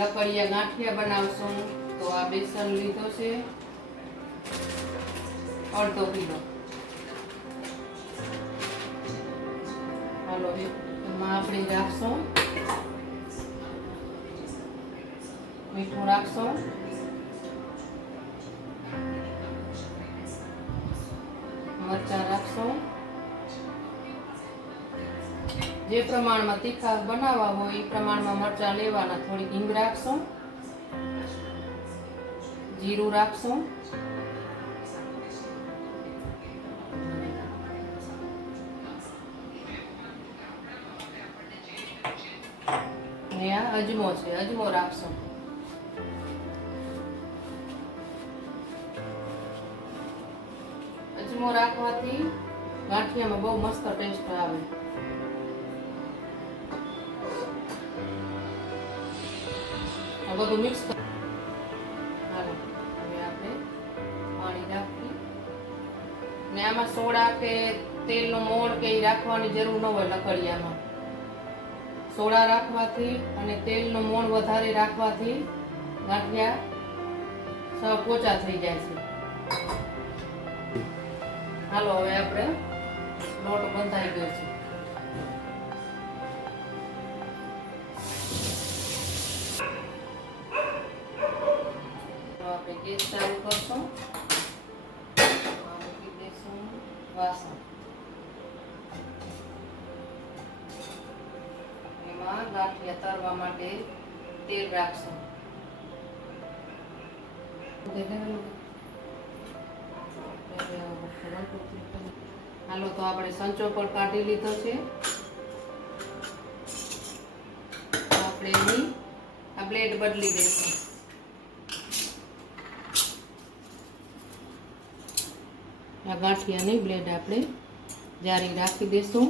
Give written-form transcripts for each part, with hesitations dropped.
લકડિયા ગાંઠિયા બનાવશું. તો આ બેસન લીધો છે અડધો કિલો. હાલો એમાં આપણે રાખશું મીઠું, રાખશું મરચાં, રાખશું જે પ્રમાણમાં તીખા બનાવવા હોય એ પ્રમાણમાં મરચાં લેવાના. થોડી હિંગ રાખશું, જીરું રાખશું, અને આ અજમો છે, અજમો રાખશું. અજમો રાખવાથી ગાંઠિયામાં બહુ મસ્ત ટેસ્ટ આવે. બધું મિક્સ કર. હાલો હવે આપણે પાણી રાખી ને આમાં સોડા કે તેલનો મોણ કે એ રાખવાની જરૂર ન હોય. લકડિયામાં સોડા રાખવાથી અને તેલનો મોણ વધારે રાખવાથી ગાંઠિયા સાવ પોચા થઈ જાય છે. હાલો હવે આપણે લોટ બંધાઈ ગયો છે. ગેસ ચાલુ કરશું. મૂકી દઈશું વાસણ. એમાં ગાંઠિયા તળવા માટે તેલ રાખશું. હાલો તો આપણે સંચો પણ કાઢી લીધો છે. આપણે એની આ બ્લેડ બદલી દઈશું. આ ગાંઠિયાની બ્લેડ આપણે જારી રાખી દઈશું.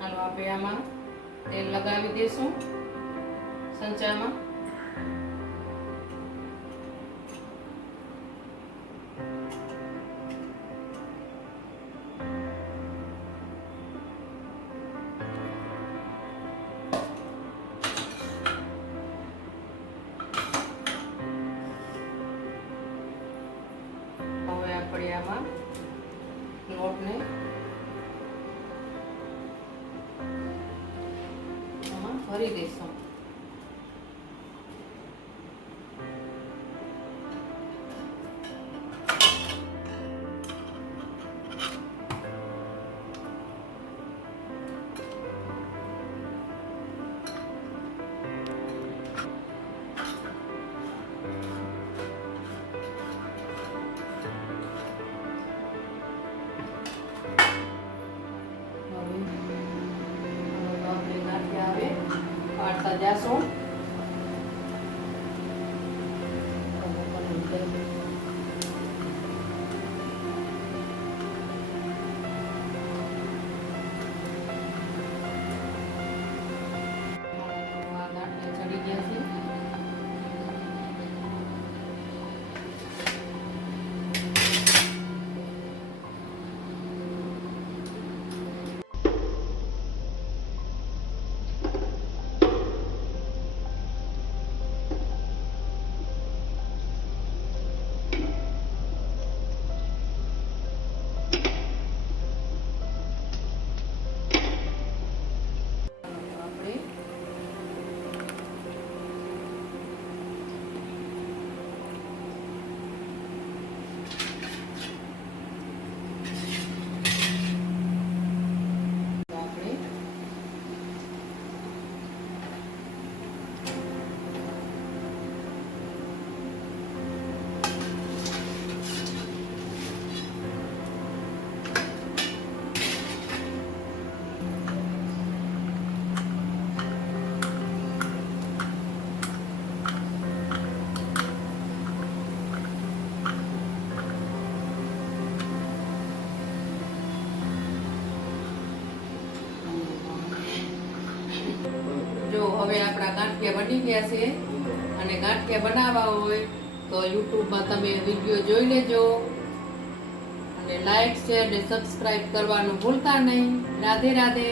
હાલો આપણે આમાં તેલ લગાવી દઈશું સંચામાં. આપણે આમાં લોટને આમાં ભરી દઈશું. પાડતા જાશું. ચડી ગયા છે. જો હવે આપણા ગાંઠિયા બની ગયા છે અને ગાંઠિયા બનાવવા હોય તો યુટ્યુબમાં તમે વિડીયો જોઈ લેજો અને લાઈક શેર અને સબસ્ક્રાઇબ કરવાનું ભૂલતા નહીં. રાધે રાધે.